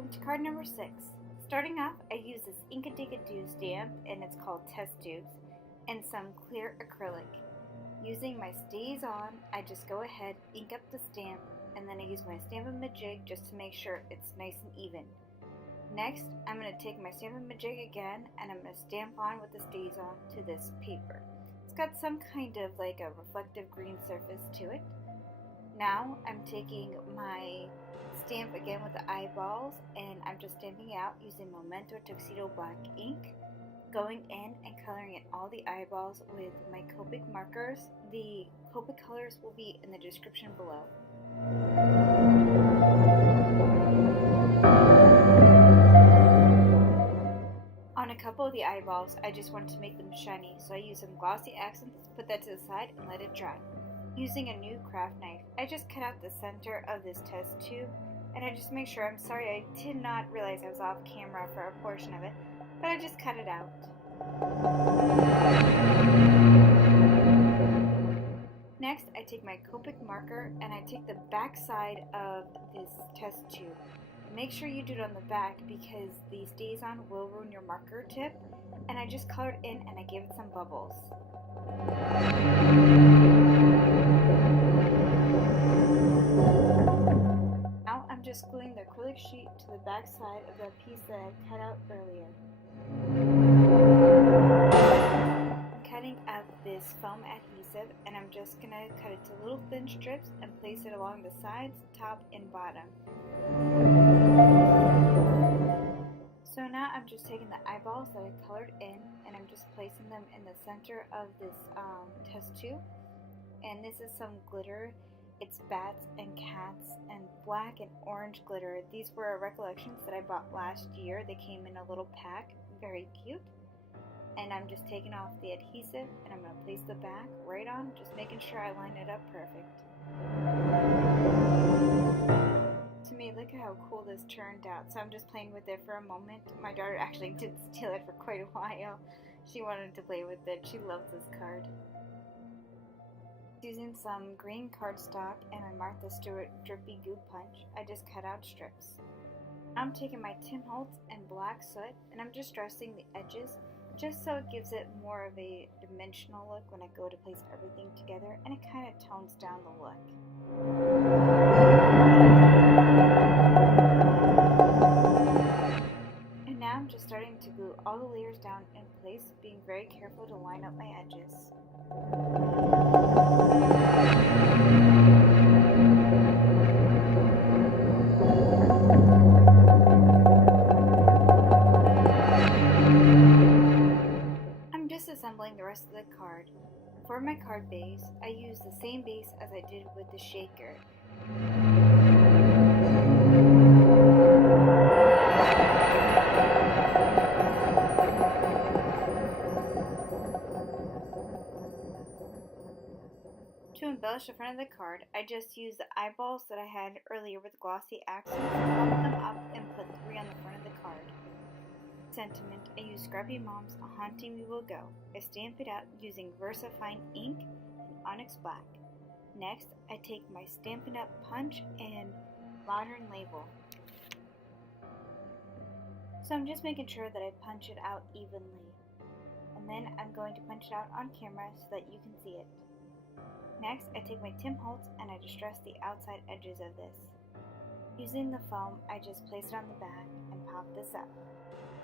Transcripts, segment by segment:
welcome to card number 6. Starting off, I use this Inkadinkado stamp, and it's called Test Tubes, and some clear acrylic. Using my StazOn, I just go ahead, ink up the stamp, and then I use my Stamp-A-Majig just to make sure it's nice and even. Next, I'm going to take my Stamp-A-Majig again, and I'm going to stamp on with the StazOn to this paper. It's got some kind of like a reflective green surface to it. Now I'm taking my stamp again with the eyeballs, and I'm just stamping out using Memento Tuxedo Black ink, going in and coloring in all the eyeballs with my Copic markers. The Copic colors will be in the description below. On a couple of the eyeballs, I just wanted to make them shiny, so I used some glossy accents, put that to the side, and let it dry. Using a new craft knife, I just cut out the center of this test tube, and I just make sure, I'm sorry I did not realize I was off camera for a portion of it, but I just cut it out. Next, I take my Copic marker and I take the back side of this test tube. Make sure you do it on the back because the StazOn will ruin your marker tip, and I just colored in and I gave it some bubbles. Now I'm just gluing the acrylic sheet to the back side of the piece that I cut out earlier. I'm cutting up this foam adhesive, and I'm just going to cut it to little thin strips and place it along the sides, top, and bottom. So now I'm just taking the eyeballs that I colored in, and I'm just placing them in the center of this test tube. And this is some glitter. It's bats and cats and black and orange glitter. These were recollections that I bought last year. They came in a little pack, very cute. And I'm just taking off the adhesive, and I'm going to place the back right on, just making sure I line it up perfect. To me, look at how cool this turned out. So I'm just playing with it for a moment. My daughter actually did steal it for quite a while. She wanted to play with it. She loves this card. Using some green cardstock and my Martha Stewart Drippy Goo Punch, I just cut out strips. I'm taking my Tim Holtz and black soot, and I'm just dressing the edges just so it gives it more of a dimensional look when I go to place everything together, and it kind of tones down the look. And now I'm just starting to glue all the layers down in place, being very careful to line up my edges. I'm disassembling the rest of the card. For my card base, I use the same base as I did with the shaker. To embellish the front of the card, I just used the eyeballs that I had earlier with glossy accents, pop them up, and put 3 on the front of the card. Sentiment, I use Scrappy Mom's A Haunting We Will Go. I stamp it out using VersaFine ink and Onyx Black. Next, I take my Stampin' Up! Punch and Modern Label. So I'm just making sure that I punch it out evenly. And then I'm going to punch it out on camera so that you can see it. Next, I take my Tim Holtz and I distress the outside edges of this. Using the foam, I just place it on the back and pop this up.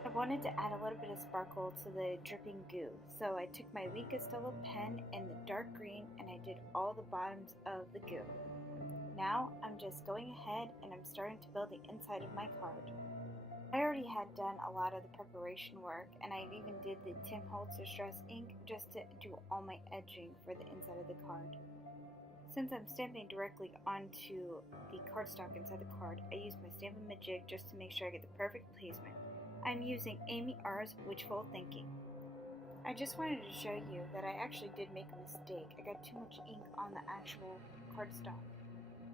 I wanted to add a little bit of sparkle to the dripping goo, so I took my Wink of Stella pen in the dark green and I did all the bottoms of the goo. Now I'm just going ahead and I'm starting to build the inside of my card. I already had done a lot of the preparation work, and I even did the Tim Holtz Distress ink just to do all my edging for the inside of the card. Since I'm stamping directly onto the cardstock inside the card, I use my Stamp-A-Majig just to make sure I get the perfect placement. I'm using Amy R's Wishful Thinking. I just wanted to show you that I actually did make a mistake. I got too much ink on the actual cardstock.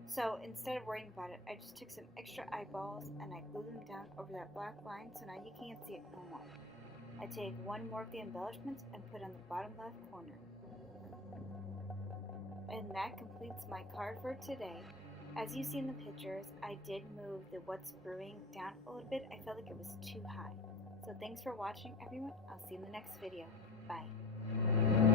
So instead of worrying about it, I just took some extra eyeballs and I glued them down over that black line, so now you can't see it no more. I take one more of the embellishments and put on the bottom left corner. And that completes my card for today. As you see in the pictures, I did move the what's brewing down a little bit. I felt like it was too high. So thanks for watching, everyone. I'll see you in the next video. Bye.